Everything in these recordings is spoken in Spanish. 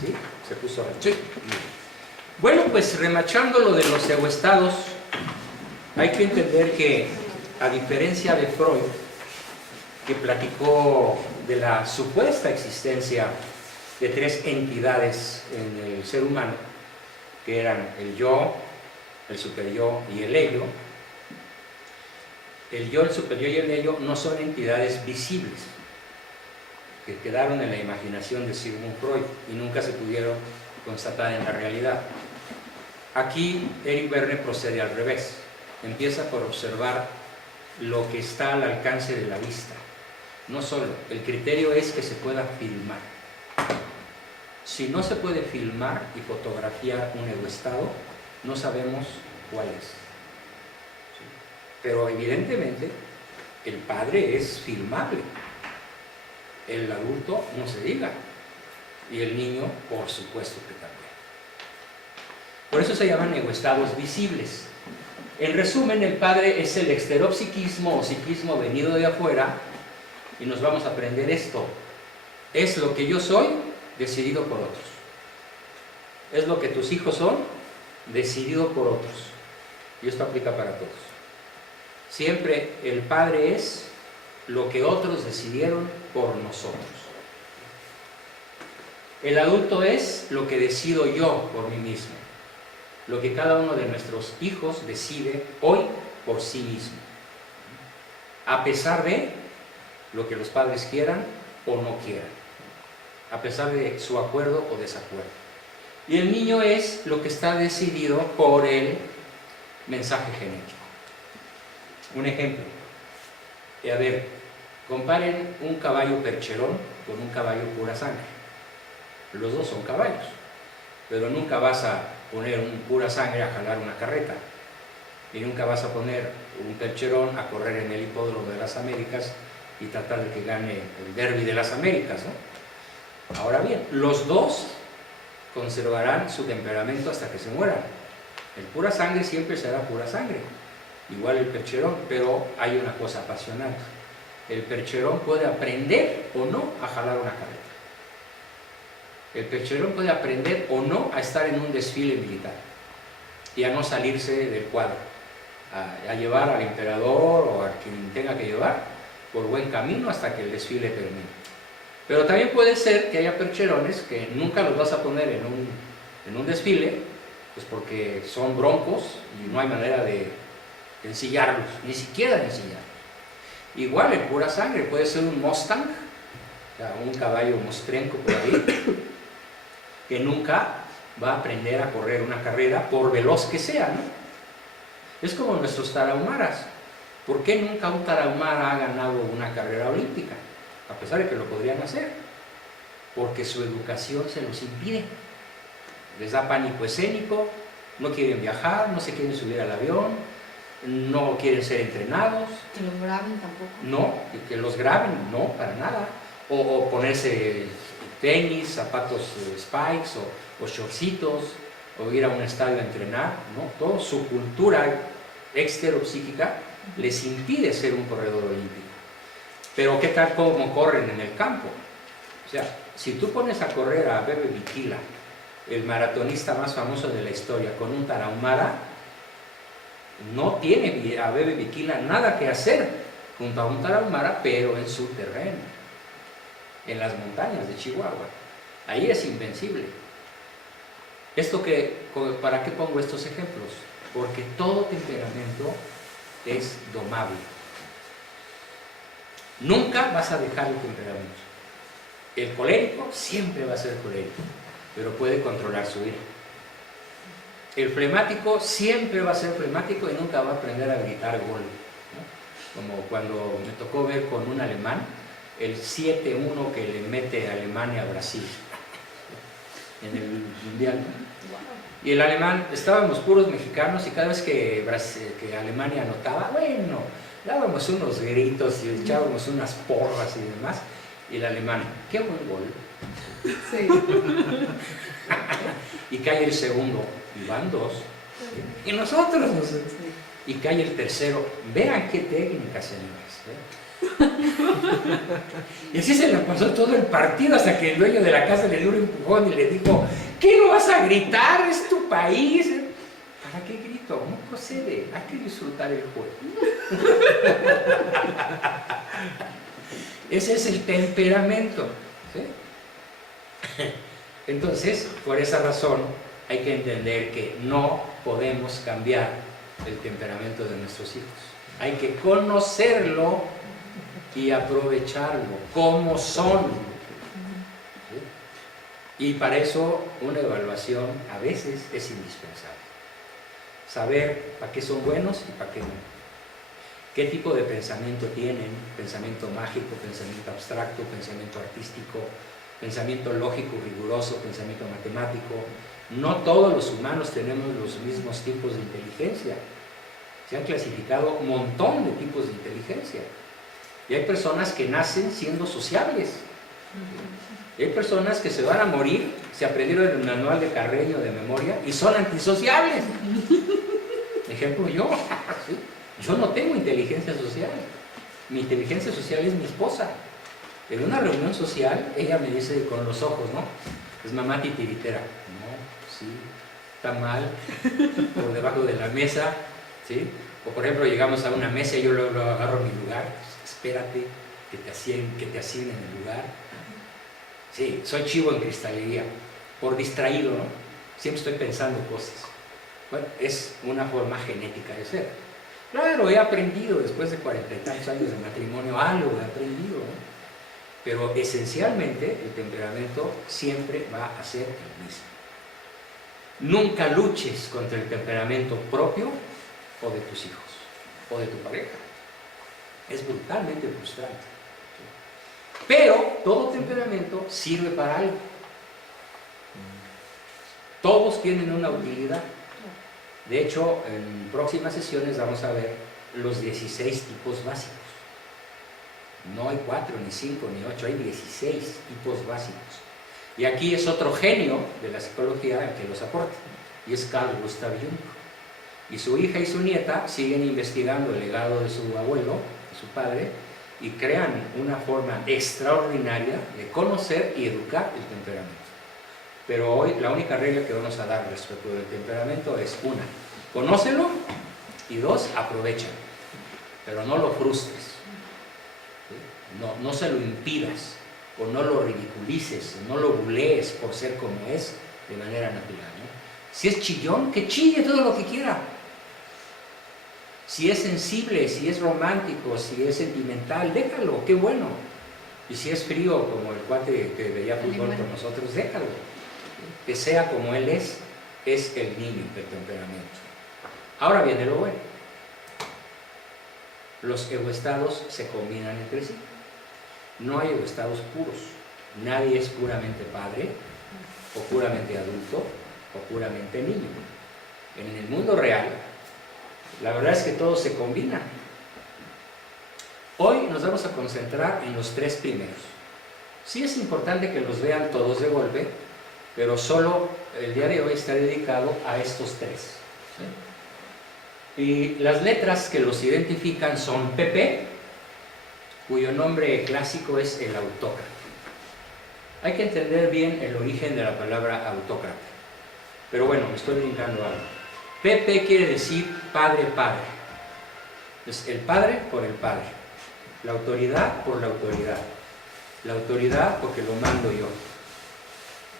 ¿Sí? ¿Se puso? Sí. Bueno, pues remachando lo de los egoestados, hay que entender que, a diferencia de Freud, que platicó de la supuesta existencia de tres entidades en el ser humano, que eran el yo, el superyo y el ello. El yo, el superyo y el ello no son entidades visibles, que quedaron en la imaginación de Sigmund Freud y nunca se pudieron constatar en la realidad. Aquí Eric Berne procede al revés. Empieza por observar lo que está al alcance de la vista. No solo, el criterio es que se pueda filmar. Si no se puede filmar y fotografiar un egoestado, no sabemos cuál es. ¿Sí? Pero evidentemente el padre es filmable. El adulto no se diga. Y el niño, por supuesto que también. Por eso se llaman egoestados visibles. En resumen, el padre es el exteropsiquismo o psiquismo venido de afuera, y nos vamos a aprender esto. Es lo que yo soy, decidido por otros. Es lo que tus hijos son, decidido por otros. Y esto aplica para todos. Siempre el padre es lo que otros decidieron por nosotros. El adulto es lo que decido yo por mí mismo. Lo que cada uno de nuestros hijos decide hoy por sí mismo. A pesar de lo que los padres quieran o no quieran. A pesar de su acuerdo o desacuerdo. Y el niño es lo que está decidido por el mensaje genético. Un ejemplo. A ver, comparen un caballo percherón con un caballo pura sangre. Los dos son caballos, pero nunca vas a poner un pura sangre a jalar una carreta. Y nunca vas a poner un percherón a correr en el hipódromo de las Américas y tratar de que gane el derbi de las Américas, ¿no? Ahora bien, los dos conservarán su temperamento hasta que se mueran. El pura sangre siempre será pura sangre, igual el percherón, pero hay una cosa apasionante. El percherón puede aprender o no a jalar una carreta. El percherón puede aprender o no a estar en un desfile militar y a no salirse del cuadro, a llevar al emperador o a quien tenga que llevar por buen camino hasta que el desfile termine. Pero también puede ser que haya percherones que nunca los vas a poner en un desfile, pues porque son broncos y no hay manera de ensillarlos, ni siquiera de ensillarlos. Igual el pura sangre puede ser un Mustang, o sea, un caballo mostrenco por ahí, que nunca va a aprender a correr una carrera por veloz que sea, ¿no? Es como nuestros tarahumaras. ¿Por qué nunca un tarahumara ha ganado una carrera olímpica? A pesar de que lo podrían hacer. Porque su educación se los impide. Les da pánico escénico, no quieren viajar, no se quieren subir al avión, no quieren ser entrenados. Que los graben tampoco. No, que los graben, no, para nada. O ponerse tenis, zapatos spikes o shortcitos, o ir a un estadio a entrenar, ¿no? Toda su cultura exteropsíquica les impide ser un corredor olímpico. Pero ¿qué tal cómo corren en el campo? O sea, si tú pones a correr a Abebe Bikila, el maratonista más famoso de la historia, con un tarahumara, no tiene Abebe Bikila nada que hacer junto a un tarahumara, pero en su terreno, en las montañas de Chihuahua. Ahí es invencible. ¿Para qué pongo estos ejemplos? Porque todo temperamento es domable. Nunca vas a dejar el temperamento. El colérico siempre va a ser colérico, pero puede controlar su ira. El flemático siempre va a ser flemático y nunca va a aprender a gritar gol, ¿no? Como cuando me tocó ver con un alemán el 7-1 que le mete Alemania a Brasil en el mundial, ¿no? Y el alemán, estábamos puros mexicanos y cada vez que Alemania anotaba, bueno, dábamos unos gritos y echábamos unas porras y demás. Y el alemán, qué buen gol. Sí. Y cae el segundo, y van dos. Y nosotros, y cae el tercero. Vean qué técnica, señores. Y así se le pasó todo el partido hasta que el dueño de la casa le dio un empujón y le dijo, ¿qué no vas a gritar? Es tu país. ¿Para qué grito? No procede, hay que disfrutar el juego. Ese es el temperamento, ¿sí? Entonces, por esa razón, hay que entender que no podemos cambiar el temperamento de nuestros hijos. Hay que conocerlo y aprovecharlo como son. ¿Sí? Y para eso una evaluación a veces es indispensable. Saber para qué son buenos y para qué no. ¿Qué tipo de pensamiento tienen? Pensamiento mágico, pensamiento abstracto, pensamiento artístico, pensamiento lógico, riguroso, pensamiento matemático. No todos los humanos tenemos los mismos tipos de inteligencia. Se han clasificado un montón de tipos de inteligencia. Y hay personas que nacen siendo sociables. Y hay personas que se van a morir, se aprendieron el manual de Carreño de memoria y son antisociables. Ejemplo, yo. ¿Sí? Yo no tengo inteligencia social. Mi inteligencia social es mi esposa. En una reunión social, ella me dice con los ojos, ¿no? Es mamá titiritera. No, sí, está mal. Por debajo de la mesa, ¿sí? O por ejemplo, llegamos a una mesa y yo lo agarro en mi lugar. Espérate que te asignen el lugar. Sí, soy chivo en cristalería. Por distraído, ¿no? Siempre estoy pensando cosas. Bueno, es una forma genética de ser. Claro, he aprendido después de 40 y tantos años de matrimonio, algo he aprendido, ¿no? Pero esencialmente el temperamento siempre va a ser el mismo. Nunca luches contra el temperamento propio o de tus hijos o de tu pareja. Es brutalmente frustrante. Pero todo temperamento sirve para algo. Todos tienen una utilidad. De hecho, en próximas sesiones vamos a ver los 16 tipos básicos. No hay 4, ni 5, ni 8, hay 16 tipos básicos. Y aquí es otro genio de la psicología el que los aporta, y es Carl Gustav Jung. Y su hija y su nieta siguen investigando el legado de su abuelo, de su padre, y crean una forma extraordinaria de conocer y educar el temperamento. Pero hoy la única regla que vamos a dar respecto del temperamento es una, conócelo, y dos, aprovechalo, pero no lo frustres, ¿sí? No se lo impidas, o no lo ridiculices, o no lo bulees por ser como es de manera natural, ¿no? Si es chillón, que chille todo lo que quiera. Si es sensible, si es romántico, si es sentimental, déjalo, qué bueno. Y si es frío, como el cuate que veía fútbol con nosotros, déjalo. Que sea como él es el niño del temperamento. Ahora viene lo bueno. Los egoestados se combinan entre sí. No hay egoestados puros. Nadie es puramente padre, o puramente adulto, o puramente niño. En el mundo real, la verdad es que todo se combina. Hoy nos vamos a concentrar en los tres primeros. Sí es importante que los vean todos de golpe, pero solo el día de hoy está dedicado a estos tres. ¿Sí? Y las letras que los identifican son PP, cuyo nombre clásico es el autócrata. Hay que entender bien el origen de la palabra autócrata. Pero bueno, me estoy brincando algo. PP quiere decir padre-padre. Es el padre por el padre. La autoridad por la autoridad. La autoridad porque lo mando yo.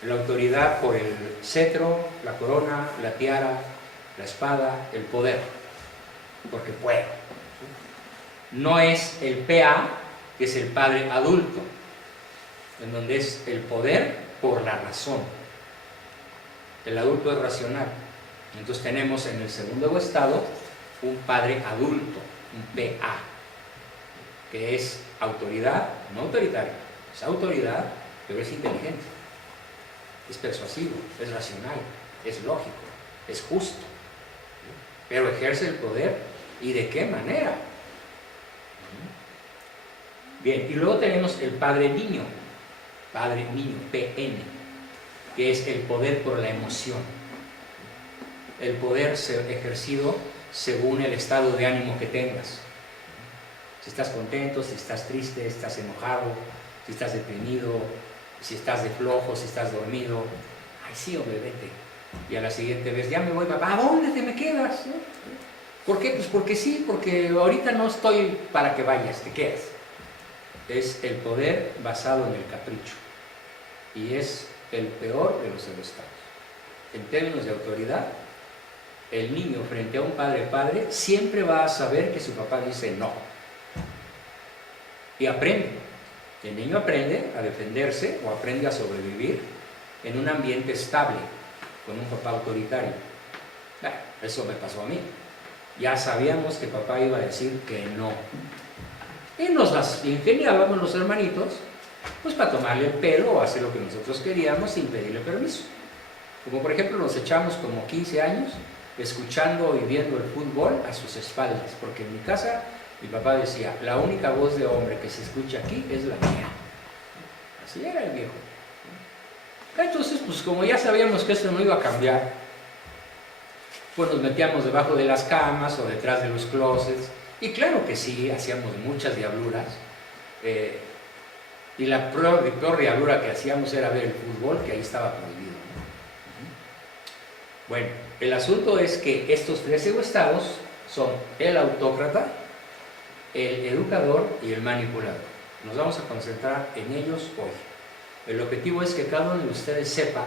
La autoridad por el cetro, la corona, la tiara, la espada, el poder, porque puedo. No es el PA, que es el padre adulto, en donde es el poder por la razón. El adulto es racional. Entonces tenemos en el segundo estado un padre adulto, un PA, que es autoridad, no autoritaria, es autoridad, pero es inteligente. Es persuasivo, es racional, es lógico, es justo, pero ejerce el poder. ¿Y de qué manera? Bien, y luego tenemos el padre niño, PN, que es el poder por la emoción. El poder ejercido según el estado de ánimo que tengas. Si estás contento, si estás triste, si estás enojado, si estás deprimido, si estás de flojo, si estás dormido. Ay, sí, hombre, vete. Y a la siguiente vez, ya me voy, papá. ¿A dónde te me quedas? ¿Por qué? Pues porque sí, porque ahorita no estoy para que vayas, te quedas. Es el poder basado en el capricho. Y es el peor de los estados. En términos de autoridad, el niño frente a un padre siempre va a saber que su papá dice no. Y aprende. El niño aprende a defenderse o aprende a sobrevivir en un ambiente estable, con un papá autoritario. Bueno, eso me pasó a mí. Ya sabíamos que papá iba a decir que no. Y nos las ingeniábamos los hermanitos, pues para tomarle el pelo o hacer lo que nosotros queríamos sin pedirle permiso. Como por ejemplo nos echamos como 15 años escuchando y viendo el fútbol a sus espaldas, porque en mi casa mi papá decía, la única voz de hombre que se escucha aquí es la mía. Así era el viejo. Entonces, pues como ya sabíamos que esto no iba a cambiar, pues nos metíamos debajo de las camas o detrás de los closets. Y claro que sí, hacíamos muchas diabluras. Y la peor diablura que hacíamos era ver el fútbol, que ahí estaba prohibido, ¿no? Bueno, el asunto es que estos tres estados son el autócrata, el educador y el manipulador. Nos vamos a concentrar en ellos hoy. El objetivo es que cada uno de ustedes sepa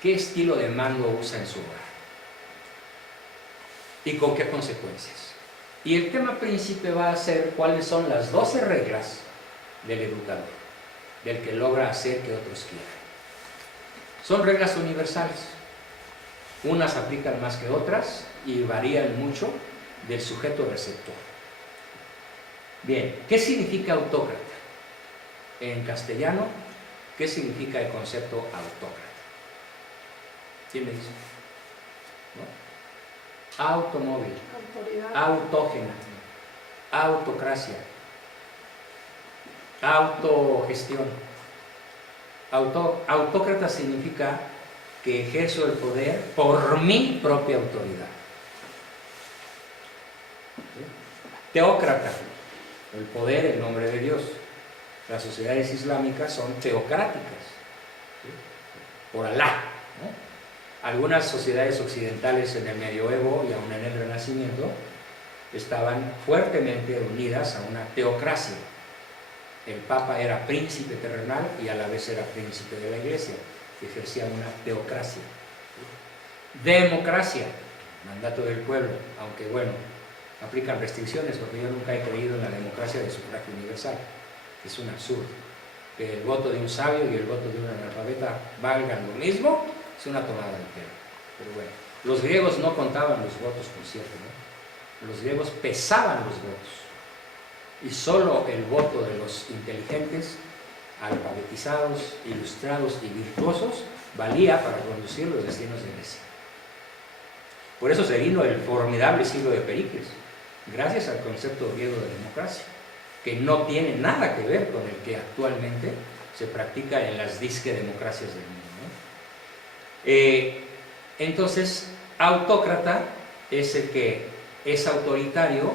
qué estilo de mando usa en su hogar y con qué consecuencias. Y el tema principal va a ser cuáles son las 12 reglas del educador, del que logra hacer que otros quieran. Son reglas universales. Unas aplican más que otras y varían mucho del sujeto receptor. Bien, ¿qué significa autócrata? En castellano, ¿qué significa el concepto autócrata? ¿Quién me dice? ¿No? Automóvil, Autoridad. autógena, autocracia, autogestión. Autócrata significa que ejerzo el poder por mi propia autoridad. Teócrata, el poder en nombre de Dios. Las sociedades islámicas son teocráticas, ¿sí? Por Alá, ¿no? Algunas sociedades occidentales en el medioevo y aún en el Renacimiento estaban fuertemente unidas a una teocracia. El Papa era príncipe terrenal y a la vez era príncipe de la Iglesia, que ejercía una teocracia. Democracia, mandato del pueblo, aunque bueno, aplican restricciones porque yo nunca he creído en la democracia de sufragio universal. Es un absurdo. Que el voto de un sabio y el voto de un analfabeta valgan lo mismo, es una tomada de pelo. Pero bueno, los griegos no contaban los votos, por cierto, ¿no? Los griegos pesaban los votos. Y solo el voto de los inteligentes, alfabetizados, ilustrados y virtuosos valía para conducir los destinos de Grecia. Por eso se vino el formidable siglo de Pericles, gracias al concepto griego de democracia, que no tiene nada que ver con el que actualmente se practica en las disque democracias del mundo, ¿no? Entonces, autócrata es el que es autoritario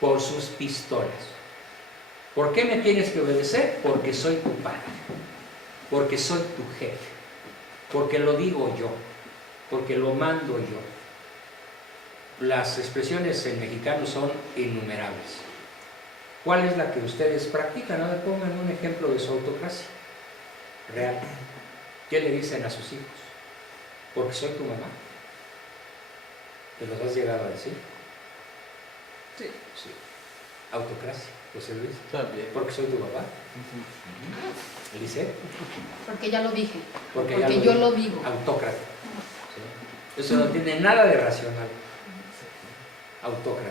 por sus pistolas. ¿Por qué me tienes que obedecer? Porque soy tu padre, porque soy tu jefe, porque lo digo yo, porque lo mando yo. Las expresiones en mexicano son innumerables. ¿Cuál es la que ustedes practican? A ver, pongan un ejemplo de su autocracia real. ¿Qué le dicen a sus hijos? Porque soy tu mamá. ¿Te los has llegado a decir? Sí. Sí. Autocracia, José Luis. También. Porque soy tu papá. Eliseo. Porque ya lo dije. Porque yo lo digo. Autócrata. ¿Sí? Eso no tiene nada de racional. Autócrata.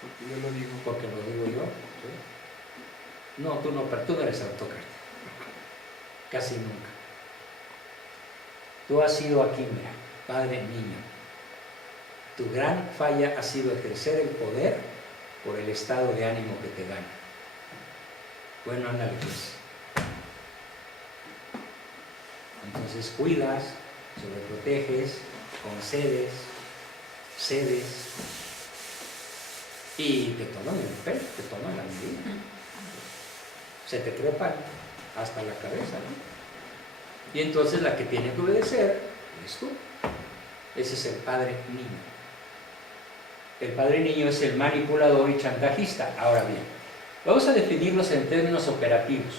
Porque yo lo digo. Porque lo digo yo. ¿Sí? No, tú no eres autócrata. Casi nunca. Tú has sido aquí, mira, padre, niño. Tu gran falla ha sido ejercer el poder por el estado de ánimo que te gana. Bueno, ándale pues. Entonces cuidas, sobreproteges, concedes, cedes. y te toman el pelo, te toman la medida. Se te trepan hasta la cabeza, ¿no? Y entonces la que tiene que obedecer eres tú. Ese es el padre niño. El padre niño es el manipulador y chantajista. Ahora bien, vamos a definirlos en términos operativos.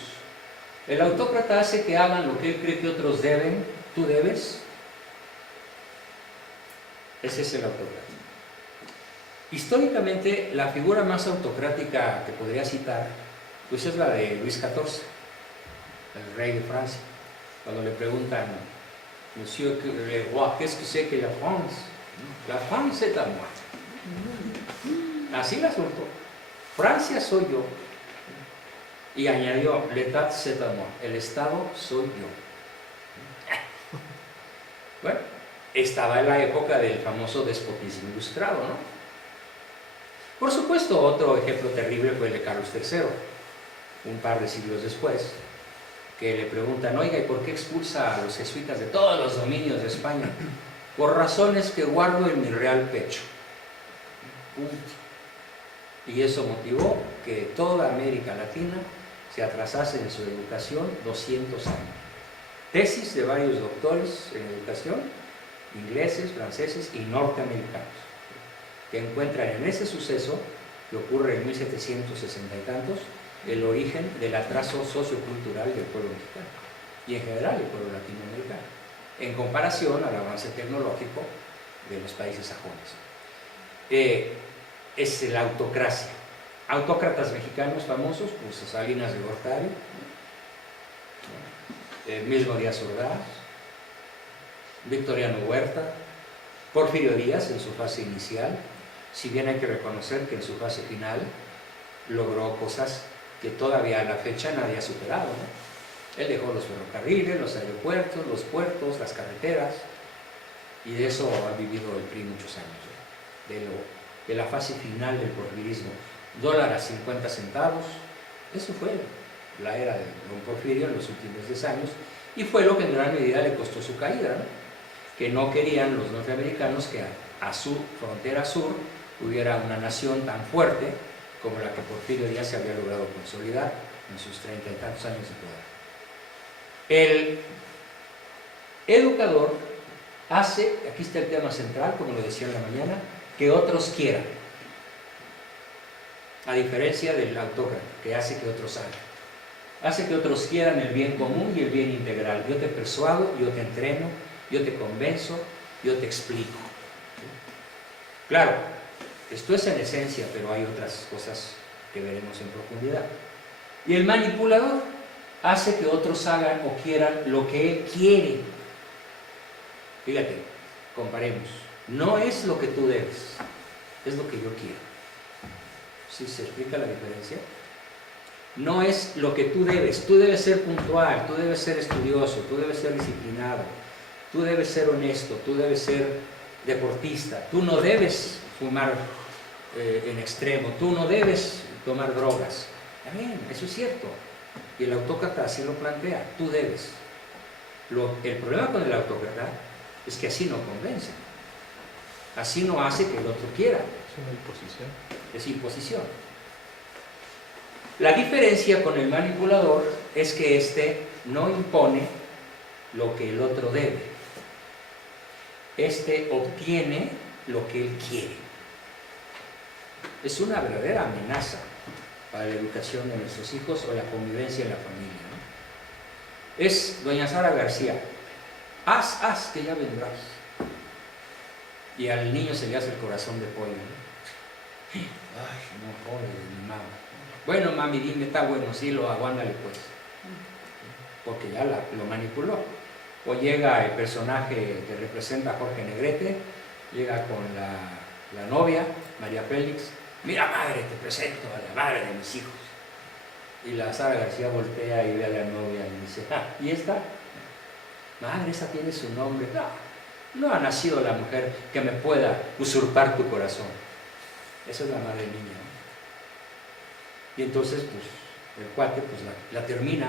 El autócrata hace que hagan lo que él cree que otros deben, tú debes. Ese es el autócrata. Históricamente, la figura más autocrática que podría citar, pues es la de Luis XIV, el rey de Francia. Cuando le preguntan, Monsieur le roi, qu'est-ce que c'est que la France? La France est à moi. Así la soltó. Francia soy yo. Y añadió, l'état c'est à moi. El Estado soy yo. Bueno, estaba en la época del famoso despotismo ilustrado, ¿no? Por supuesto, otro ejemplo terrible fue el de Carlos III, un par de siglos después, que le preguntan, oiga, ¿y por qué expulsa a los jesuitas de todos los dominios de España? Por razones que guardo en mi real pecho. Punto. Y eso motivó que toda América Latina se atrasase en su educación 200 años. Tesis de varios doctores en educación, ingleses, franceses y norteamericanos, que encuentran en ese suceso, que ocurre en 1760 y tantos, el origen del atraso sociocultural del pueblo mexicano y en general del pueblo latinoamericano, en comparación al avance tecnológico de los países sajones. Es la autocracia. Autócratas mexicanos famosos, pues Salinas de Gortari, mismo Díaz Ordaz, Victoriano Huerta, Porfirio Díaz en su fase inicial, si bien hay que reconocer que en su fase final logró cosas que todavía a la fecha nadie ha superado, ¿no? Él dejó los ferrocarriles, los aeropuertos, los puertos, las carreteras, y de eso ha vivido el PRI muchos años, ¿no? De la fase final del porfirismo. Dólar a 50 centavos, eso fue la era de don Porfirio en los últimos 10 años, y fue lo que en gran medida le costó su caída, ¿no? Que no querían los norteamericanos que a su frontera sur hubiera una nación tan fuerte como la que Porfirio Díaz se había logrado consolidar en sus 30 y tantos años de poder. El educador hace, aquí está el tema central, como lo decía en la mañana, que otros quieran, a diferencia del autócrata, que hace que otros hagan. Hace que otros quieran el bien común y el bien integral. Yo te persuado, yo te entreno, yo te convenzo, yo te explico. Claro, esto es en esencia, pero hay otras cosas que veremos en profundidad. Y el manipulador hace que otros hagan o quieran lo que él quiere. Fíjate, comparemos. No es lo que tú debes, es lo que yo quiero. ¿Sí se explica la diferencia? No es lo que tú debes ser puntual, tú debes ser estudioso, tú debes ser disciplinado, tú debes ser honesto, tú debes ser deportista, tú no debes fumar en extremo, tú no debes tomar drogas. Amén, eso es cierto. Y el autócrata así lo plantea, tú debes. El problema con el autócrata es que así no convence, así no hace que el otro quiera. Es una imposición. Es imposición. La diferencia con el manipulador es que éste no impone lo que el otro debe. Éste obtiene lo que él quiere. Es una verdadera amenaza para la educación de nuestros hijos o la convivencia en la familia, ¿no? Es doña Sara García. Haz, que ya vendrás. Y al niño se le hace el corazón de pollo, ¿no? Ay, no, pobre de mi mamá. Bueno, mami, dime, está bueno, sí, aguándale pues. Porque ya lo manipuló. O llega el personaje que representa a Jorge Negrete, llega con la novia, María Félix. Mira, madre, te presento a la madre de mis hijos. Y la Sara García voltea y ve a la novia y dice, ¿y esta? Madre, esa tiene su nombre. No ha nacido la mujer que me pueda usurpar tu corazón. Esa es la madre niña, ¿no? Y entonces, pues, el cuate, pues, la termina.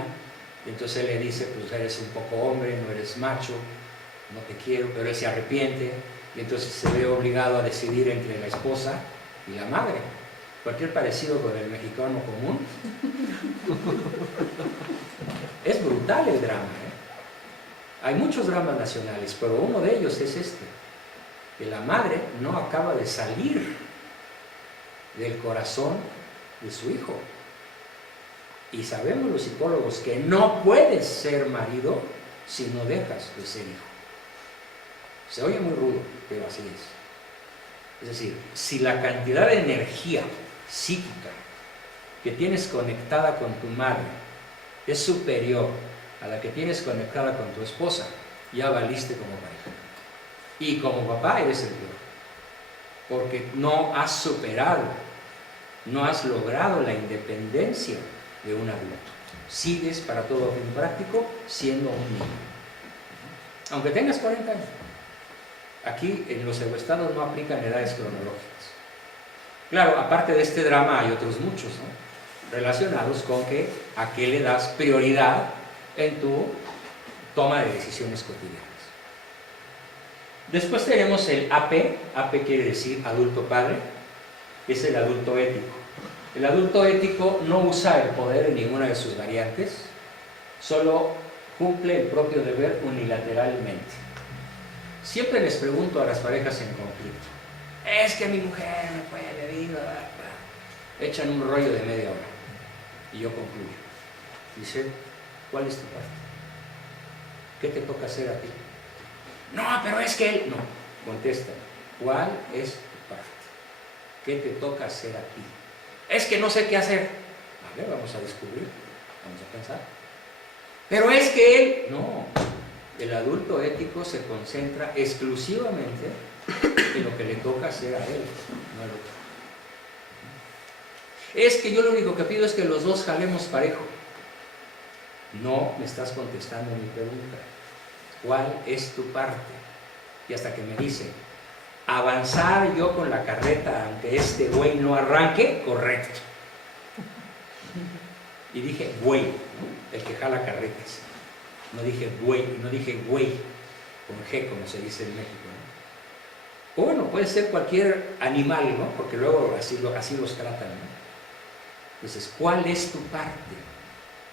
Y entonces él le dice, pues, eres un poco hombre, no eres macho, no te quiero, pero él se arrepiente. Y entonces se ve obligado a decidir entre la esposa y la madre. cualquier parecido con el mexicano común. Es brutal el drama, ¿eh? Hay muchos dramas nacionales, pero uno de ellos es este, que la madre no acaba de salir del corazón de su hijo. Y sabemos los psicólogos que no puedes ser marido si no dejas de ser hijo. Se oye muy rudo, pero así es. Es decir, si la cantidad de energía psíquica que tienes conectada con tu madre es superior a la que tienes conectada con tu esposa, ya valiste como pareja. Y como papá eres el peor, porque no has superado, no has logrado la independencia de un adulto. Sigues, para todo fin práctico, siendo un niño. Aunque tengas 40 años. Aquí en los estados no aplican edades cronológicas. Claro, aparte de este drama hay otros muchos, ¿no?, relacionados con que a qué le das prioridad en tu toma de decisiones cotidianas. Después tenemos el AP. AP quiere decir adulto padre. Es el adulto ético. El adulto ético no usa el poder en ninguna de sus variantes, solo cumple el propio deber unilateralmente. Siempre les pregunto a las parejas en conflicto: es que mi mujer me puede beber, echan un rollo de media hora y yo concluyo. Dice: ¿cuál es tu parte? ¿Qué te toca hacer a ti? No, pero es que él... No, contesta: ¿cuál es tu parte? ¿Qué te toca hacer a ti? Es que no sé qué hacer. A ver, vamos a descubrir, vamos a pensar. Pero es que él... No, el adulto ético se concentra exclusivamente en lo que le toca hacer a él, no al otro. Es que yo lo único que pido es que los dos jalemos parejo. No me estás contestando mi pregunta. ¿Cuál es tu parte? Y hasta que me dice: avanzar yo con la carreta aunque este güey no arranque, correcto. Y dije güey, ¿no?, el que jala carretas. No dije güey, no dije güey con G, como se dice en México, ¿no? O bueno, puede ser cualquier animal, ¿no?, porque luego así los tratan, ¿no? Entonces, ¿cuál es tu parte?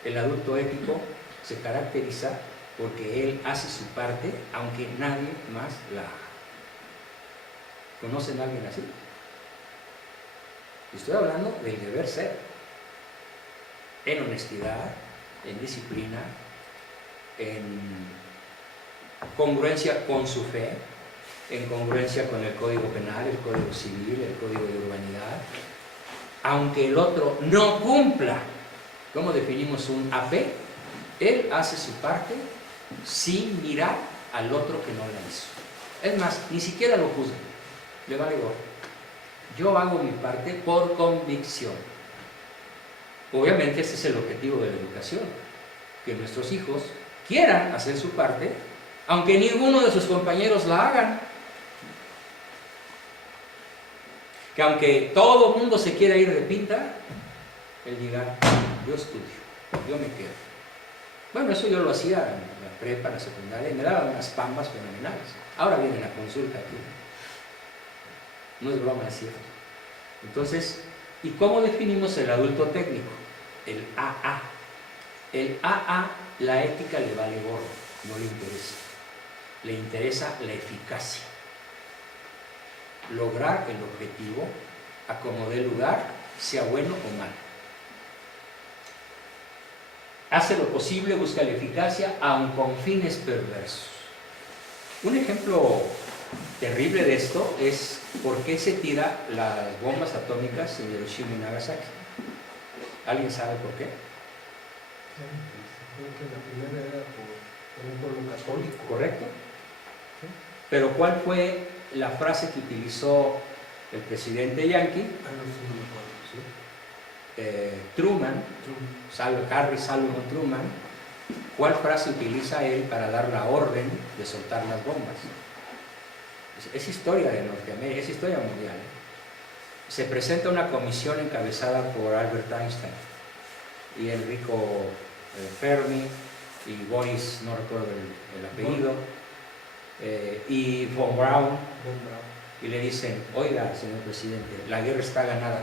El adulto ético se caracteriza porque él hace su parte aunque nadie más la haga. ¿Conocen a alguien así? Estoy hablando del deber ser, en honestidad, en disciplina, en congruencia con su fe, en congruencia con el Código Penal, el Código Civil, el Código de Urbanidad, aunque el otro no cumpla. ¿Cómo definimos un AP? Él hace su parte sin mirar al otro que no la hizo. Es más, ni siquiera lo juzga, le vale gorro. Yo hago mi parte por convicción. Obviamente ese es el objetivo de la educación, que nuestros hijos quieran hacer su parte, aunque ninguno de sus compañeros la hagan. Que aunque todo el mundo se quiera ir de pinta, él diga: yo estudio, yo me quedo. Bueno, eso yo lo hacía en la prepa, en la secundaria, y me daban unas pambas fenomenales. Ahora viene la consulta aquí. No es broma, es cierto. Entonces, ¿y cómo definimos el adulto técnico? El AA. El AA, la ética le vale gorro, no le interesa. Le interesa la eficacia. Lograr el objetivo a como dé lugar, sea bueno o malo. Hace lo posible, busca la eficacia, aun con fines perversos. Un ejemplo terrible de esto es por qué se tiran las bombas atómicas en Hiroshima y Nagasaki. ¿Alguien sabe por qué? Creo que la primera era por un pueblo católico. ¿Correcto? Pero ¿cuál fue la frase que utilizó el presidente yanqui? Truman, Harry Salomon Truman. ¿Cuál frase utiliza él para dar la orden de soltar las bombas? Es historia de Norteamérica, es historia mundial. Se presenta una comisión encabezada por Albert Einstein y Enrico Fermi y Boris, no recuerdo el apellido, y von Braun, y le dicen: oiga, señor presidente, la guerra está ganada,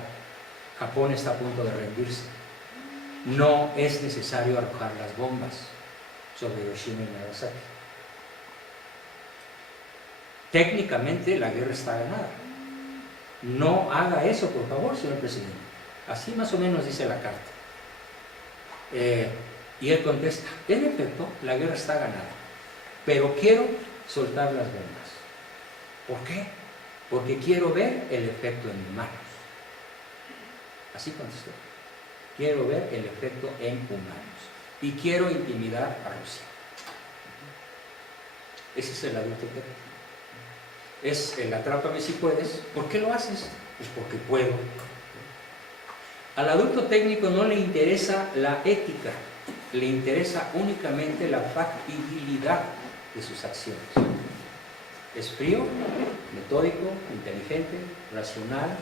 Japón está a punto de rendirse. No es necesario arrojar las bombas sobre Hiroshima y Nagasaki. Técnicamente la guerra está ganada. No haga eso, por favor, señor presidente. Así más o menos dice la carta. Y él contesta, en efecto, la guerra está ganada, pero quiero soltar las bombas. ¿Por qué? Porque quiero ver el efecto en humanos. Así contestó. Quiero ver el efecto en humanos. Y quiero intimidar a Rusia. Ese es el adulto técnico. Es el atrápame si puedes. ¿Por qué lo haces? Pues porque puedo. Al adulto técnico no le interesa la ética, le interesa únicamente la factibilidad de sus acciones. Es frío, metódico, inteligente, racional,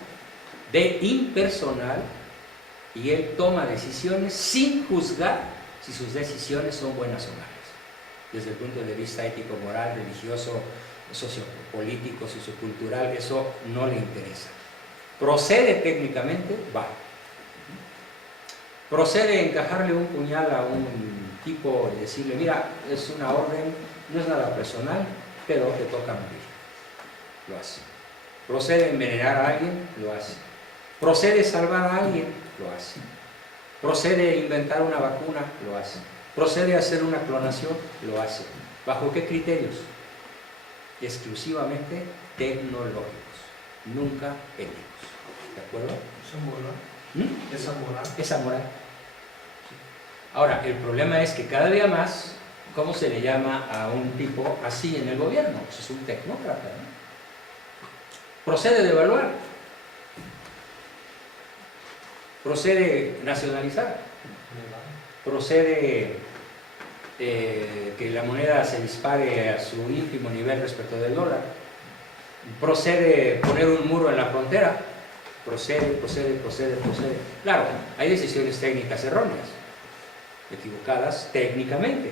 impersonal, y él toma decisiones sin juzgar si sus decisiones son buenas o malas, desde el punto de vista ético, moral, religioso, sociopolítico, sociocultural. Eso no le interesa. Procede técnicamente, va. Procede encajarle un puñal a un tipo y decirle, mira, es una orden, no es nada personal, pero te toca morir. Lo hace. Procede envenenar a alguien, lo hace. Procede salvar a alguien, lo hace. Procede inventar una vacuna, lo hace. Procede hacer una clonación, lo hace. ¿Bajo qué criterios? Exclusivamente tecnológicos, nunca éticos. ¿De acuerdo? Esa moral. ¿Mm? Esa moral. Esa moral. Ahora, el problema es que cada día más, ¿cómo se le llama a un tipo así en el gobierno? Pues es un tecnócrata, ¿no? Procede de evaluar. Procede nacionalizar. Procede que la moneda se dispare a su ínfimo nivel respecto del dólar. Procede poner un muro en la frontera. Procede. Claro, hay decisiones técnicas erróneas, equivocadas técnicamente,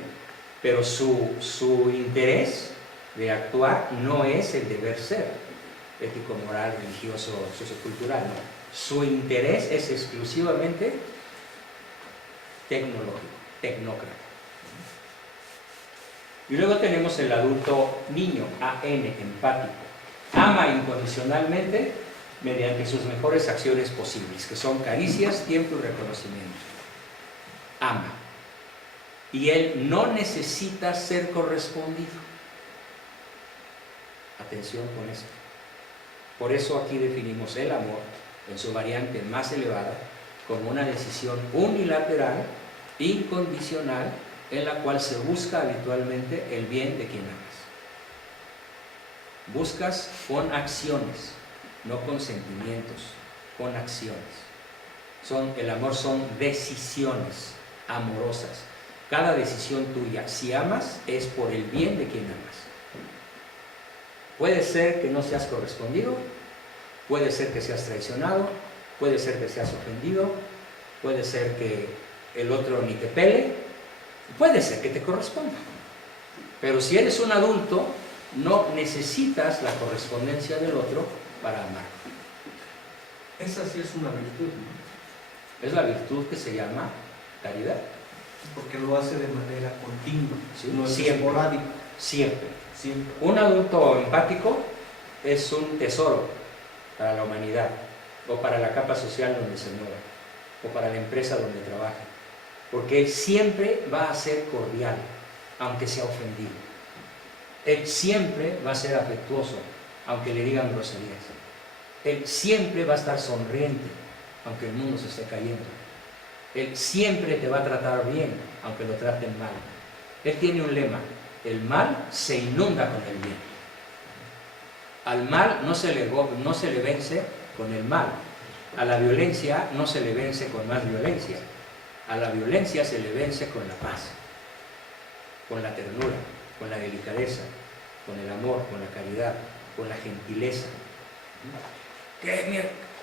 pero su interés de actuar no es el deber ser ético, moral, religioso, sociocultural, no. Su interés es exclusivamente tecnológico, tecnócrata. Y luego tenemos el adulto niño, AN, empático. Ama incondicionalmente mediante sus mejores acciones posibles, que son caricias, tiempo y reconocimiento. Ama. Y él no necesita ser correspondido. Atención con esto. Por eso aquí definimos el amor en su variante más elevada como una decisión unilateral, incondicional, en la cual se busca habitualmente el bien de quien amas. Buscas con acciones, no con sentimientos, con acciones. El amor son decisiones amorosas. Cada decisión tuya, si amas, es por el bien de quien amas. Puede ser que no seas correspondido, puede ser que seas traicionado, puede ser que seas ofendido, puede ser que el otro ni te pele, puede ser que te corresponda. Pero si eres un adulto, no necesitas la correspondencia del otro para amar. Esa sí es una virtud, ¿no? Es la virtud que se llama caridad. Porque lo hace de manera continua, Sí, no es siempre. esporádico. Siempre. Siempre. Un adulto empático es un tesoro para la humanidad, o para la capa social donde se mueva, o para la empresa donde trabaja, porque él siempre va a ser cordial, aunque sea ofendido. Él siempre va a ser afectuoso, aunque le digan groserías. Él siempre va a estar sonriente, aunque el mundo se esté cayendo. Él siempre te va a tratar bien, aunque lo traten mal. Él tiene un lema: el mal se inunda con el bien. Al mal no se le vence con el mal. A la violencia no se le vence con más violencia. A la violencia se le vence con la paz, con la ternura, con la delicadeza, con el amor, con la caridad, con la gentileza.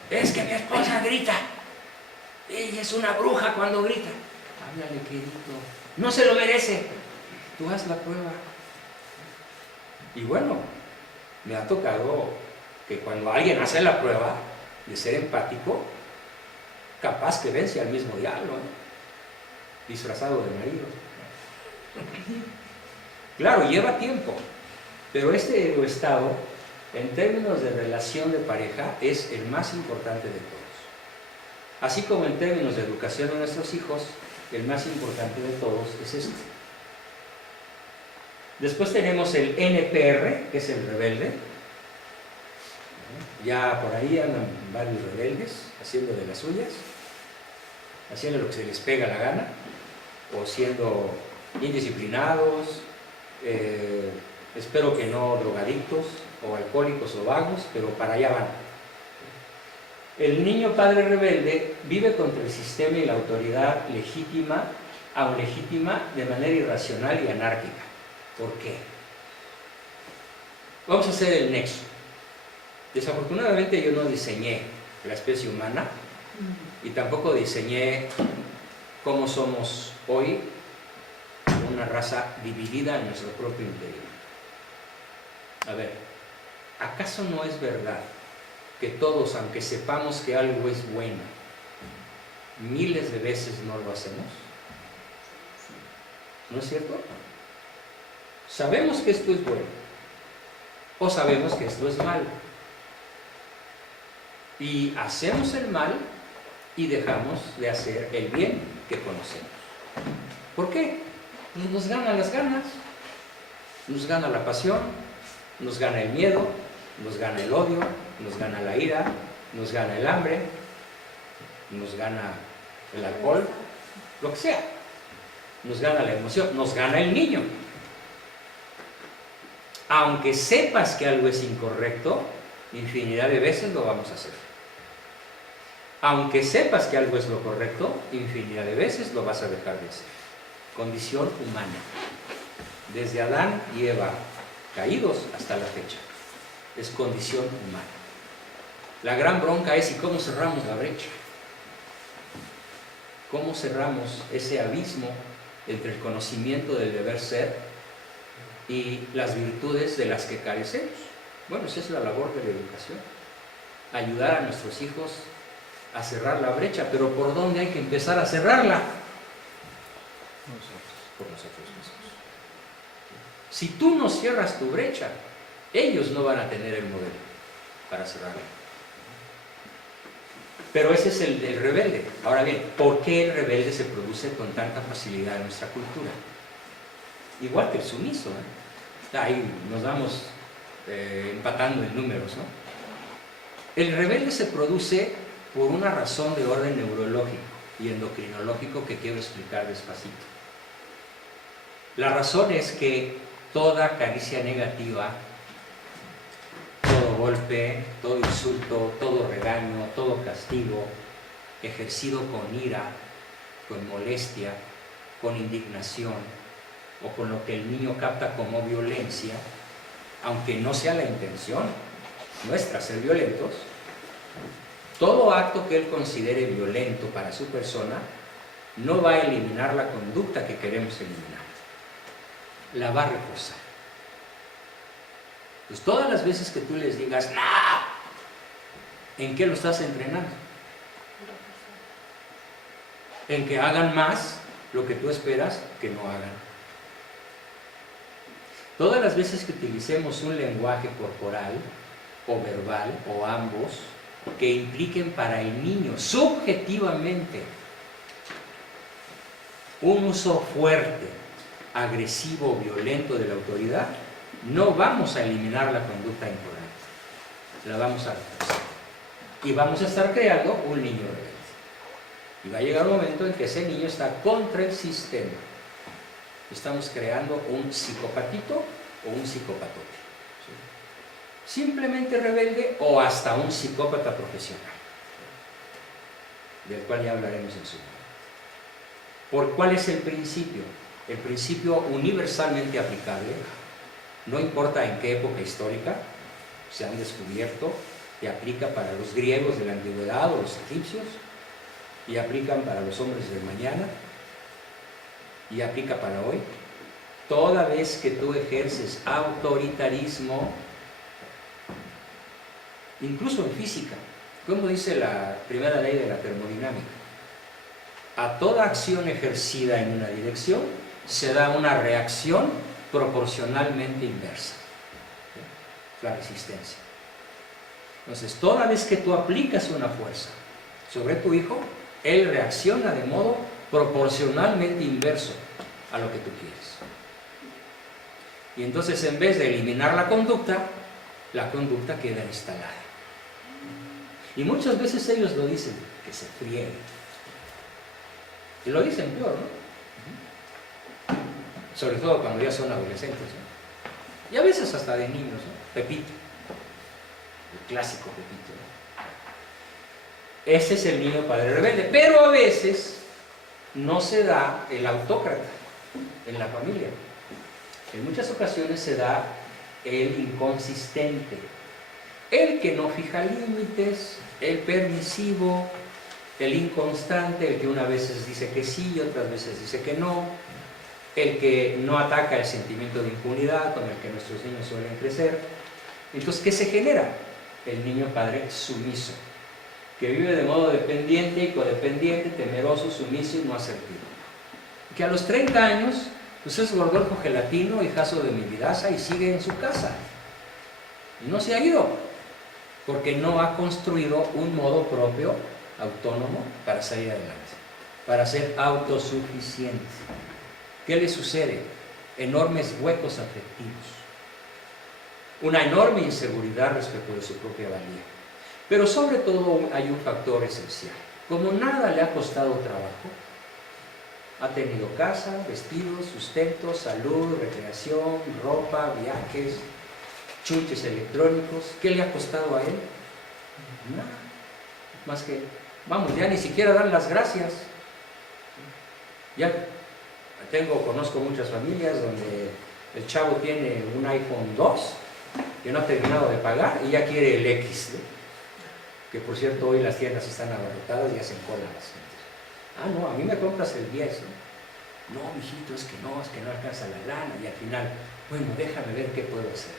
Es que mi esposa grita. Ella es una bruja cuando grita. Háblale, querido. No se lo merece. Tú haz la prueba. Y bueno, me ha tocado que cuando alguien hace la prueba de ser empático, capaz que vence al mismo diablo, disfrazado de marido. Claro, lleva tiempo, pero este egoestado, en términos de relación de pareja, es el más importante de todos. Así como en términos de educación de nuestros hijos, el más importante de todos es este. Después tenemos el NPR, que es el rebelde. Ya por ahí andan varios rebeldes haciendo de las suyas, haciendo lo que se les pega la gana, o siendo indisciplinados, espero que no drogadictos, o alcohólicos o vagos, pero para allá van. El niño padre rebelde vive contra el sistema y la autoridad legítima, aun legítima, de manera irracional y anárquica. ¿Por qué? Vamos a hacer el nexo. Desafortunadamente yo no diseñé la especie humana y tampoco diseñé cómo somos hoy, una raza dividida en nuestro propio interior. A ver, ¿acaso no es verdad que todos, aunque sepamos que algo es bueno, miles de veces no lo hacemos? ¿No es cierto? Sabemos que esto es bueno o sabemos que esto es malo y hacemos el mal y dejamos de hacer el bien que conocemos. ¿Por qué? Pues nos ganan las ganas, nos gana la pasión, nos gana el miedo, nos gana el odio, nos gana la ira, nos gana el hambre, nos gana el alcohol, lo que sea, nos gana la emoción, nos gana el niño. Aunque sepas que algo es incorrecto, infinidad de veces lo vamos a hacer. Aunque sepas que algo es lo correcto, infinidad de veces lo vas a dejar de hacer. Condición humana. Desde Adán y Eva caídos hasta la fecha. Es condición humana. La gran bronca es: ¿y cómo cerramos la brecha? ¿Cómo cerramos ese abismo entre el conocimiento del deber ser y las virtudes de las que carecemos? Bueno, esa es la labor de la educación. Ayudar a nuestros hijos a cerrar la brecha. ¿Pero por dónde hay que empezar a cerrarla? Por nosotros mismos. Si tú no cierras tu brecha, ellos no van a tener el modelo para cerrarla. Pero ese es el del rebelde. Ahora bien, ¿por qué el rebelde se produce con tanta facilidad en nuestra cultura? Igual que el sumiso, ahí nos vamos empatando en números, ¿no? El rebelde se produce por una razón de orden neurológico y endocrinológico que quiero explicar despacito. La razón es que toda caricia negativa, todo golpe, todo insulto, todo regaño, todo castigo, ejercido con ira, con molestia, con indignación, o con lo que el niño capta como violencia, aunque no sea la intención nuestra ser violentos, todo acto que él considere violento para su persona no va a eliminar la conducta que queremos eliminar, la va a reforzar. Pues todas las veces que tú les digas ¡no!, ¿en qué lo estás entrenando? En que hagan más lo que tú esperas que no hagan. Todas las veces que utilicemos un lenguaje corporal o verbal o ambos que impliquen para el niño subjetivamente un uso fuerte, agresivo, violento de la autoridad, no vamos a eliminar la conducta incorrecta, la vamos a reforzar y vamos a estar creando un niño rebelde. Y va a llegar un momento en que ese niño está contra el sistema. Estamos creando un psicopatito o un psicopatote, ¿sí? Simplemente rebelde o hasta un psicópata profesional, del cual ya hablaremos en su momento. ¿Por cuál es el principio? El principio universalmente aplicable, no importa en qué época histórica se han descubierto, y aplica para los griegos de la antigüedad o los egipcios, y aplican para los hombres del mañana, y aplica para hoy. Toda vez que tú ejerces autoritarismo, incluso en física, ¿Cómo dice la primera ley de la termodinámica? A toda acción ejercida en una dirección se da una reacción proporcionalmente inversa. La resistencia. Entonces, toda vez que tú aplicas una fuerza sobre tu hijo, él reacciona de modo proporcionalmente inverso a lo que tú quieres. Y entonces, en vez de eliminar la conducta queda instalada. Y muchas veces ellos lo dicen, que se friegue. Y lo dicen peor, ¿no? Sobre todo cuando ya son adolescentes, ¿no? Y a veces hasta de niños, ¿no? Pepito, el clásico Pepito, ¿no? Ese es el niño padre rebelde, pero a veces no se da el autócrata en la familia. En muchas ocasiones se da el inconsistente, el que no fija límites, el permisivo, el inconstante, el que unas veces dice que sí y otras veces dice que no, el que no ataca el sentimiento de impunidad con el que nuestros niños suelen crecer. Entonces, ¿qué se genera? El niño padre sumiso, que vive de modo dependiente y codependiente, temeroso, sumiso y no asertivo. Que a los 30 años, pues es Gordolfo Gelatino, hijazo de mi vidaza, y sigue en su casa. Y no se ha ido, porque no ha construido un modo propio, autónomo, para salir adelante, para ser autosuficiente. ¿Qué le sucede? Enormes huecos afectivos, una enorme inseguridad respecto de su propia valía. Pero sobre todo hay un factor esencial. Como nada le ha costado trabajo, ha tenido casa, vestidos, sustento, salud, recreación, ropa, viajes, chuches electrónicos. ¿Qué le ha costado a él? Nada. Más que, vamos, ya ni siquiera dan las gracias. Ya conozco muchas familias donde el chavo tiene un iPhone 2 que no ha terminado de pagar y ya quiere el X, ¿no? Que por cierto hoy las tiendas están abarrotadas y hacen cola las gentes. Ah, no, a mí me compras el 10, ¿no? No, mijito, es que no alcanza la lana. Y al final, bueno, déjame ver qué puedo hacer.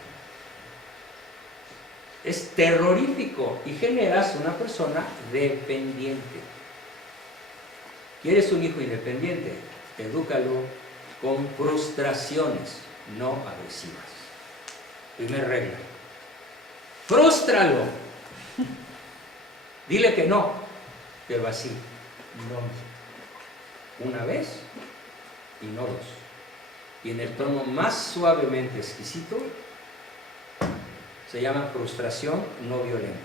Es terrorífico y generas una persona dependiente. ¿Quieres un hijo independiente? Edúcalo con frustraciones no agresivas. Primera regla. ¡Frústralo! Dile que no, pero así. No. Una vez y no dos. Y en el tono más suavemente exquisito, se llama frustración no violenta.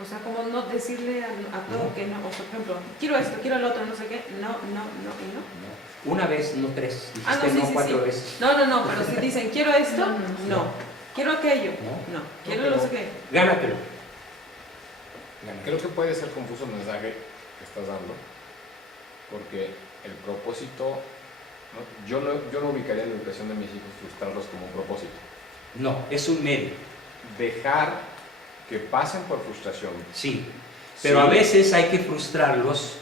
O sea, como no decirle a todo que no. O sea, por ejemplo, quiero esto, quiero el otro, no sé qué. No, y no. No. Una vez, no tres. Dijiste Sí, no sí, cuatro sí. veces. No, pero si dicen quiero esto, no. Quiero aquello, No. Quiero no sé qué. Gánatelo. Creo que puede ser confuso el mensaje que estás dando, porque el propósito, ¿no? Yo no ubicaría en la educación de mis hijos frustrarlos como un propósito. No, es un medio. Dejar que pasen por frustración. Sí, pero Sí. a veces hay que frustrarlos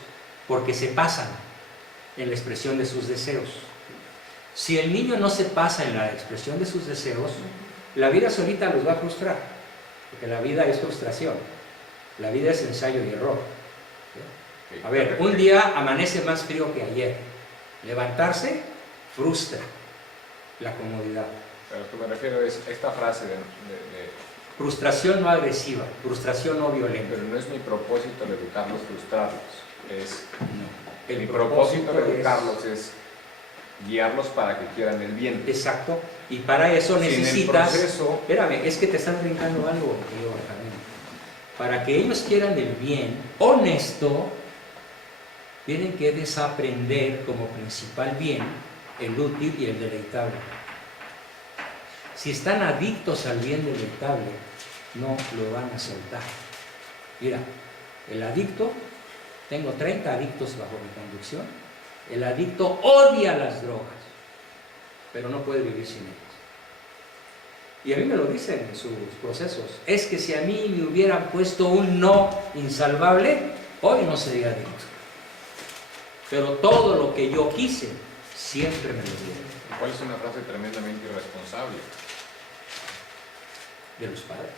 porque se pasan en la expresión de sus deseos. Si el niño no se pasa en la expresión de sus deseos, la vida solita los va a frustrar, porque la vida es frustración, la vida es ensayo y error. A ver, un día amanece más frío que ayer, levantarse frustra la comodidad. A lo que me refiero es esta frase de Frustración no agresiva, frustración no violenta. pero no es mi propósito el educarlos, frustrarlos. No. Mi propósito de educarlos es guiarlos para que quieran el bien. Exacto, y para eso Si en el necesitas... proceso, Espérame, es que te estás brincando algo, querido Benjamín. Para que ellos quieran el bien honesto, tienen que desaprender como principal bien el útil y el deleitable. Si están adictos al bien deleitable, no lo van a soltar. Mira, el adicto, tengo 30 adictos bajo mi conducción, el adicto odia las drogas, pero no puede vivir sin ellas. Y a mí me lo dicen en sus procesos, es que si a mí me hubieran puesto un no insalvable, hoy no sería adicto. Pero todo lo que yo quise, siempre me lo dieron. ¿cuál es una frase tremendamente irresponsable? De los padres.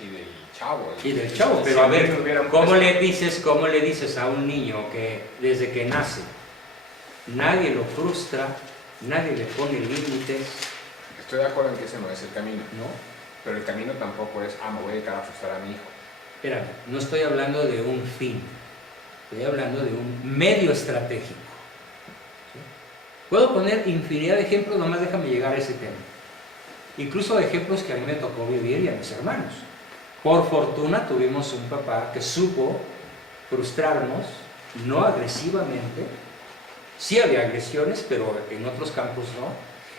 Y del chavo. Y del chavo, pero a ver, ¿cómo le dices a un niño que desde que nace nadie lo frustra, nadie le pone límites? Estoy de acuerdo en que ese no es el camino, ¿No? pero el camino tampoco es, me voy a dedicar a frustrar a mi hijo. Espérame, no estoy hablando de un fin, estoy hablando de un medio estratégico. ¿Sí? Puedo poner infinidad de ejemplos, nomás déjame llegar a ese tema. Incluso ejemplos que a mí me tocó vivir y a mis hermanos. Por fortuna tuvimos un papá que supo frustrarnos, no agresivamente. Sí había agresiones, pero en otros campos no.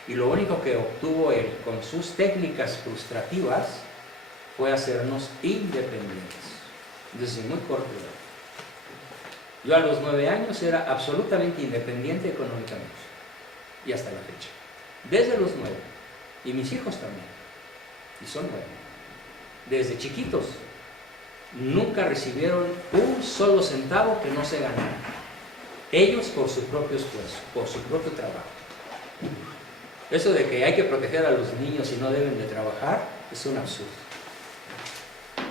Y lo único que obtuvo él con sus técnicas frustrativas fue hacernos independientes, desde muy corta edad. Yo a los 9 años era absolutamente independiente económicamente, y hasta la fecha. Desde los 9, y mis hijos también, y son 9. Desde chiquitos, nunca recibieron un solo centavo que no se ganara. Ellos por su propio esfuerzo, por su propio trabajo. Eso de que hay que proteger a los niños y no deben de trabajar, es un absurdo.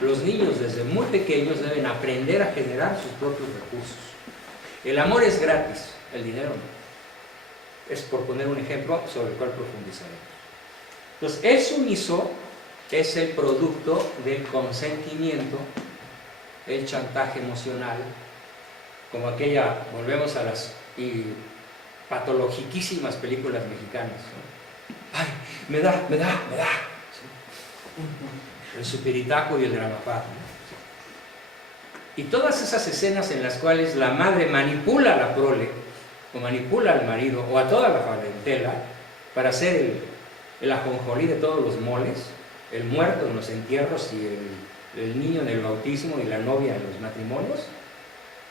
Los niños desde muy pequeños deben aprender a generar sus propios recursos. El amor es gratis, el dinero no. Es por poner un ejemplo sobre el cual profundizaremos. Entonces, el sumiso es el producto del consentimiento, el chantaje emocional, como aquella, volvemos a las patologiquísimas películas mexicanas, ¿no? Ay, me da. ¿Sí? El supiritaco y el dramapá, ¿no? Y todas esas escenas en las cuales la madre manipula a la prole, o manipula al marido, o a toda la parentela, para hacer el ajonjolí de todos los moles, el muerto en los entierros y el niño en el bautismo y la novia en los matrimonios,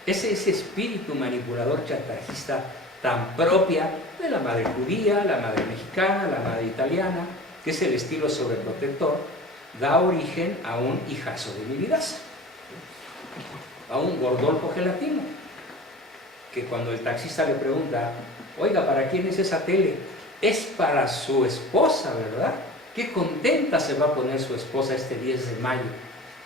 ese espíritu manipulador chantajista tan propia de la madre judía, la madre mexicana, la madre italiana, que es el estilo sobreprotector, da origen a un hijazo de mi vidaza, a un Gordolfo Gelatino, que cuando el taxista le pregunta, oiga, ¿para quién es esa tele? Es para su esposa, ¿verdad? Qué contenta se va a poner su esposa este 10 de mayo.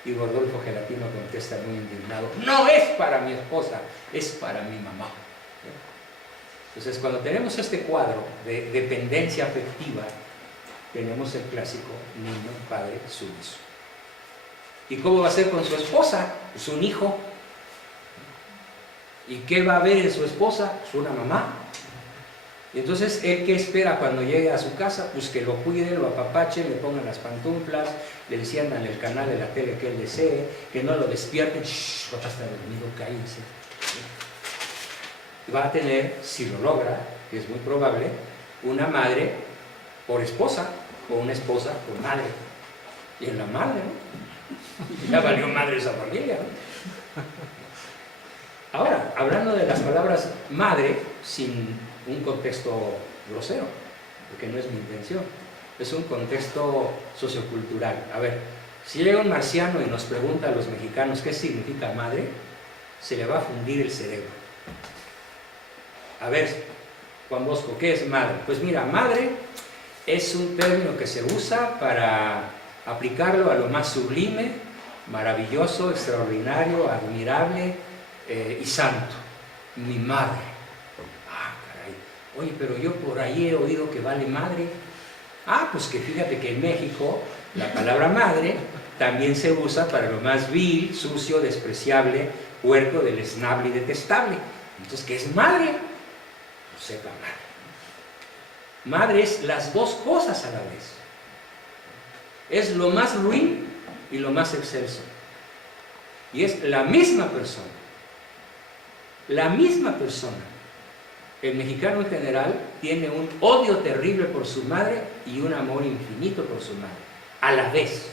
Y Gordolfo Gelatino contesta muy indignado, no es para mi esposa, es para mi mamá. Entonces, cuando tenemos este cuadro de dependencia afectiva, tenemos el clásico niño, padre, sumiso. ¿Y cómo va a ser con su esposa? Pues un hijo. ¿Y qué va a ver en su esposa? Pues una mamá. Y entonces, ¿él qué espera cuando llegue a su casa? Pues que lo cuide, lo apapache, le pongan las pantuflas, le enciendan el canal de la tele que él desee, que no lo despierten. Shh, papá está dormido, cállense. Va a tener, si lo logra, que es muy probable, una madre por esposa, o una esposa por madre. Y en la madre, ¿no? Ya valió madre esa familia, ¿no? Ahora, hablando de las palabras madre, sin un contexto grosero, porque no es mi intención, es un contexto sociocultural. A ver, si llega un marciano y nos pregunta a los mexicanos qué significa madre, se le va a fundir el cerebro. A ver, Juan Bosco, ¿qué es madre? Pues mira, madre es un término que se usa para aplicarlo a lo más sublime, maravilloso, extraordinario, admirable y santo. Mi madre. Ah, caray. Oye, pero yo por ahí he oído que vale madre. Ah, pues que fíjate que en México la palabra madre también se usa para lo más vil, sucio, despreciable, puerco, deleznable y detestable. Entonces, ¿qué es madre? No sepa madre. Madre es las dos cosas a la vez. Es lo más ruin y lo más excelso. Y es la misma persona. La misma persona. El mexicano en general tiene un odio terrible por su madre y un amor infinito por su madre. A la vez.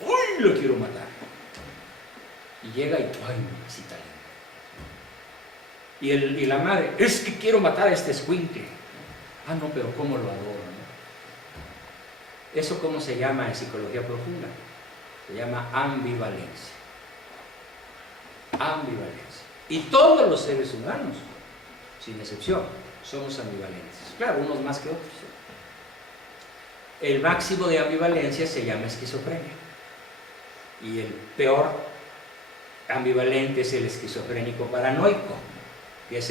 ¡Uy, lo quiero matar! Y llega y ¡ay, mamacita linda! Y la madre, es que quiero matar a este escuincle. Ah, no, pero ¿cómo lo adoro? ¿No? ¿Eso cómo se llama en psicología profunda? Se llama ambivalencia. Ambivalencia. Y todos los seres humanos, sin excepción, somos ambivalentes. Claro, unos más que otros. El máximo de ambivalencia se llama esquizofrenia. Y el peor ambivalente es el esquizofrénico paranoico, que es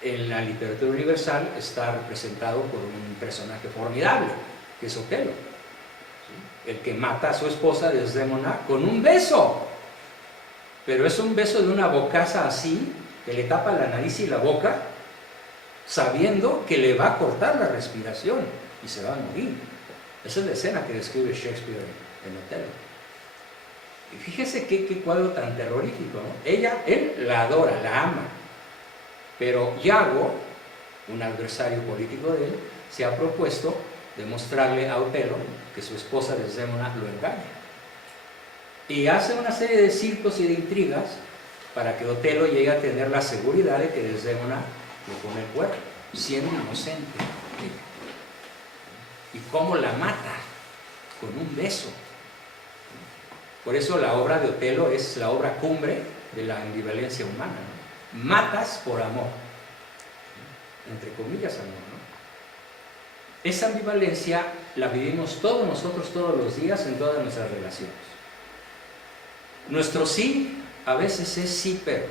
en la literatura universal está representado por un personaje formidable, que es Otelo, ¿sí? El que mata a su esposa Desdémona con un beso, pero es un beso de una bocaza así, que le tapa la nariz y la boca, sabiendo que le va a cortar la respiración y se va a morir. Esa es la escena que describe Shakespeare en Otelo. Y fíjese qué cuadro tan terrorífico, ¿no? Él la adora, la ama, pero Iago, un adversario político de él, se ha propuesto demostrarle a Otelo que su esposa Desdémona lo engaña. Y hace una serie de circos y de intrigas para que Otelo llegue a tener la seguridad de que Desdémona lo pone el cuerno, siendo inocente ella. ¿Y cómo la mata? Con un beso. Por eso la obra de Otelo es la obra cumbre de la ambivalencia humana, ¿no? Matas por amor, entre comillas amor, ¿no? Esa ambivalencia la vivimos todos nosotros todos los días en todas nuestras relaciones. Nuestro sí a veces es sí pero.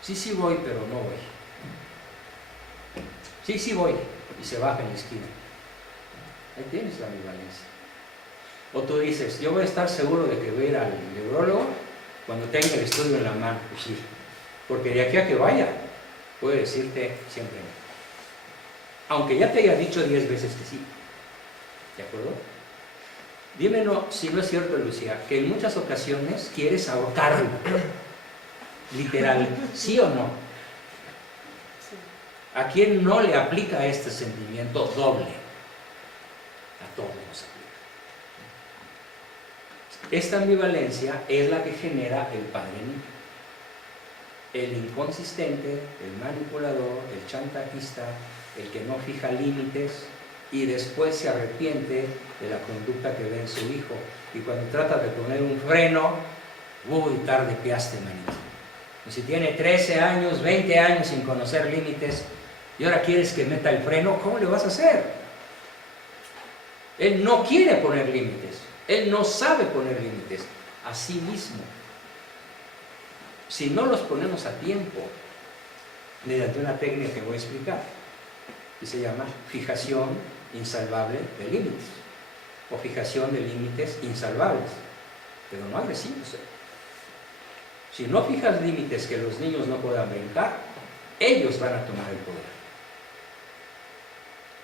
Sí voy pero no voy. Sí voy y se baja en la esquina. Ahí tienes la ambivalencia. O tú dices, yo voy a estar seguro de que voy a ir al neurólogo cuando tenga el estudio en la mano. Pues sí, porque de aquí a que vaya, puede decirte siempre no. Aunque ya te haya dicho 10 veces que sí. ¿De acuerdo? Dime si no es cierto, Lucía, que en muchas ocasiones quieres ahorcarlo. Literal, ¿sí o no? ¿A quién no le aplica este sentimiento doble? A todos nos aplica. Esta ambivalencia es la que genera el padre niño. El inconsistente, el manipulador, el chantajista, el que no fija límites y después se arrepiente de la conducta que ve en su hijo. Y cuando trata de poner un freno, uy, tarde piaste, manito. Y si tiene 13 años, 20 años sin conocer límites y ahora quieres que meta el freno, ¿cómo le vas a hacer? Él no quiere poner límites. Él no sabe poner límites a sí mismo. Si no los ponemos a tiempo, mediante una técnica que voy a explicar, que se llama fijación insalvable de límites, o fijación de límites insalvables, pero no agresivos. Si no fijas límites que los niños no puedan brincar, ellos van a tomar el poder.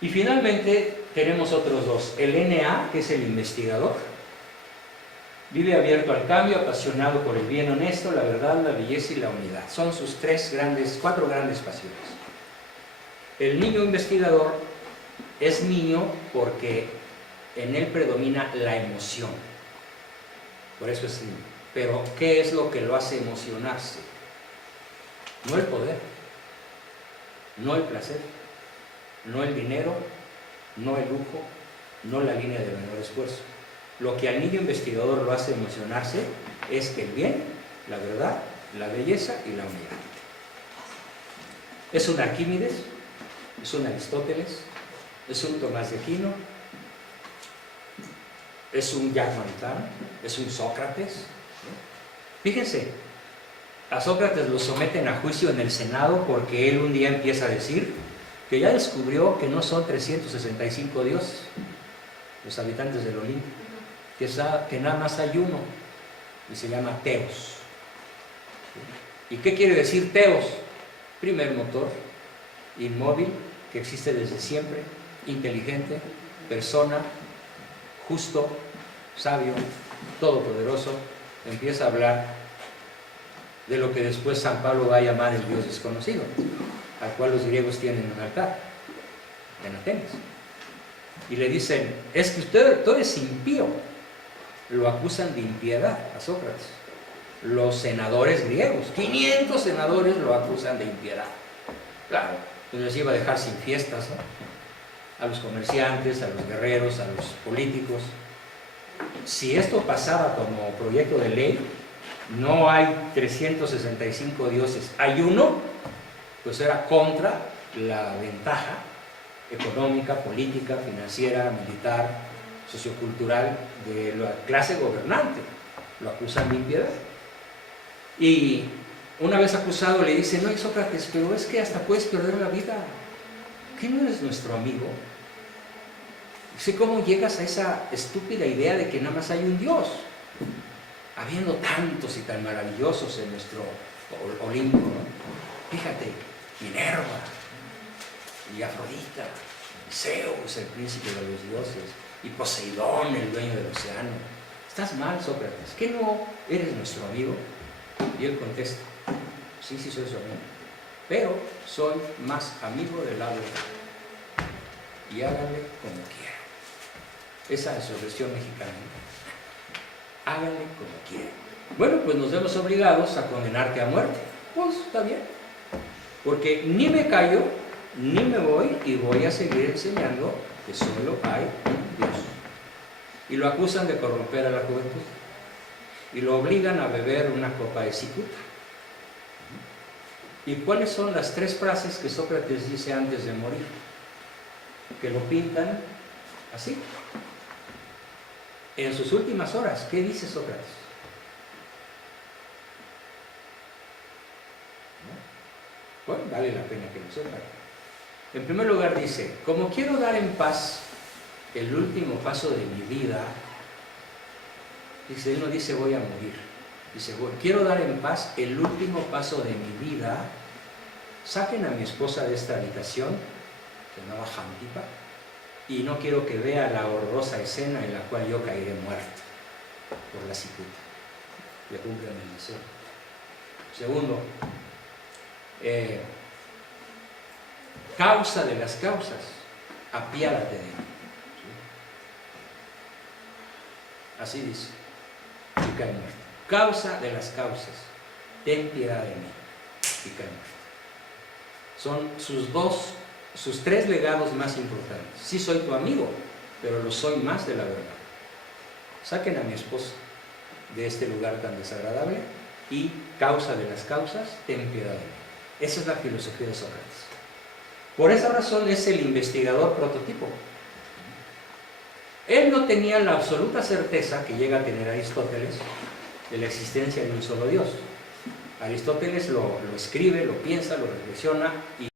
Y finalmente tenemos otros dos. El NA, que es el investigador, vive abierto al cambio, apasionado por el bien honesto, la verdad, la belleza y la unidad. Son sus cuatro grandes pasiones. El niño investigador es niño porque en él predomina la emoción. Por eso es niño. Pero, ¿qué es lo que lo hace emocionarse? No el poder, no el placer, no el dinero, no el lujo, no la línea de menor esfuerzo. Lo que al niño investigador lo hace emocionarse es que el bien, la verdad, la belleza y la unidad. Es un Arquímedes, es un Aristóteles, es un Tomás de Aquino, es un Jacques Maritain, es un Sócrates. Fíjense, a Sócrates lo someten a juicio en el Senado porque él un día empieza a decir que ya descubrió que no son 365 dioses, los habitantes del Olimpo, que nada más hay uno, y se llama Teos. ¿Y qué quiere decir Teos? Primer motor, inmóvil, que existe desde siempre, inteligente, persona, justo, sabio, todopoderoso. Empieza a hablar de lo que después San Pablo va a llamar el Dios desconocido, al cual los griegos tienen un altar en Atenas. Y le dicen, es que tú eres impío. Lo acusan de impiedad a Sócrates. Los senadores griegos, 500 senadores lo acusan de impiedad. Claro, pues les iba a dejar sin fiestas, ¿no? A los comerciantes, a los guerreros, a los políticos. Si esto pasaba como proyecto de ley, no hay 365 dioses, hay uno, pues era contra la ventaja económica, política, financiera, militar, sociocultural de la clase gobernante. Lo acusan de impiedad. Y una vez acusado le dice, no, Sócrates, pero es que hasta puedes perder la vida. ¿Qué no eres nuestro amigo? Dice, ¿cómo llegas a esa estúpida idea de que nada más hay un Dios? Habiendo tantos y tan maravillosos en nuestro Olimpo, ¿no? Fíjate, Minerva y Afrodita, Zeus, el príncipe de los dioses, y Poseidón, el dueño del océano. Estás mal, Sócrates, ¿qué no eres nuestro amigo? Y él contesta, sí, sí soy su amigo, pero soy más amigo del agua. Y hágale como quiera. Esa es su versión mexicana. Hágale como quiera. Bueno, pues nos vemos obligados a condenarte a muerte. Pues está bien. Porque ni me callo, ni me voy, y voy a seguir enseñando que solo hay un Dios. Y lo acusan de corromper a la juventud. Y lo obligan a beber una copa de cicuta. ¿Y cuáles son las 3 frases que Sócrates dice antes de morir? Que lo pintan así. En sus últimas horas, ¿qué dice Sócrates? Bueno, vale la pena que lo sepan. En primer lugar dice, como quiero dar en paz el último paso de mi vida, dice, él no dice voy a morir, dice, quiero dar en paz el último paso de mi vida, saquen a mi esposa de esta habitación, que se llamaba Jantipa, y no quiero que vea la horrorosa escena en la cual yo caeré muerto por la cicuta. Le cumplen el deseo. Segundo, causa de las causas, apiádate de mí. ¿Sí? Así dice, y cae muerto. Causa de las causas, ten piedad de mí, y cae muerto. Son sus 3 legados más importantes. Sí soy tu amigo, pero lo soy más de la verdad. Saquen a mi esposa de este lugar tan desagradable y causa de las causas, ten piedad de mí. Esa es la filosofía de Sócrates. Por esa razón es el investigador prototipo. Él no tenía la absoluta certeza que llega a tener Aristóteles de la existencia de un solo Dios. Aristóteles lo escribe, lo piensa, lo reflexiona y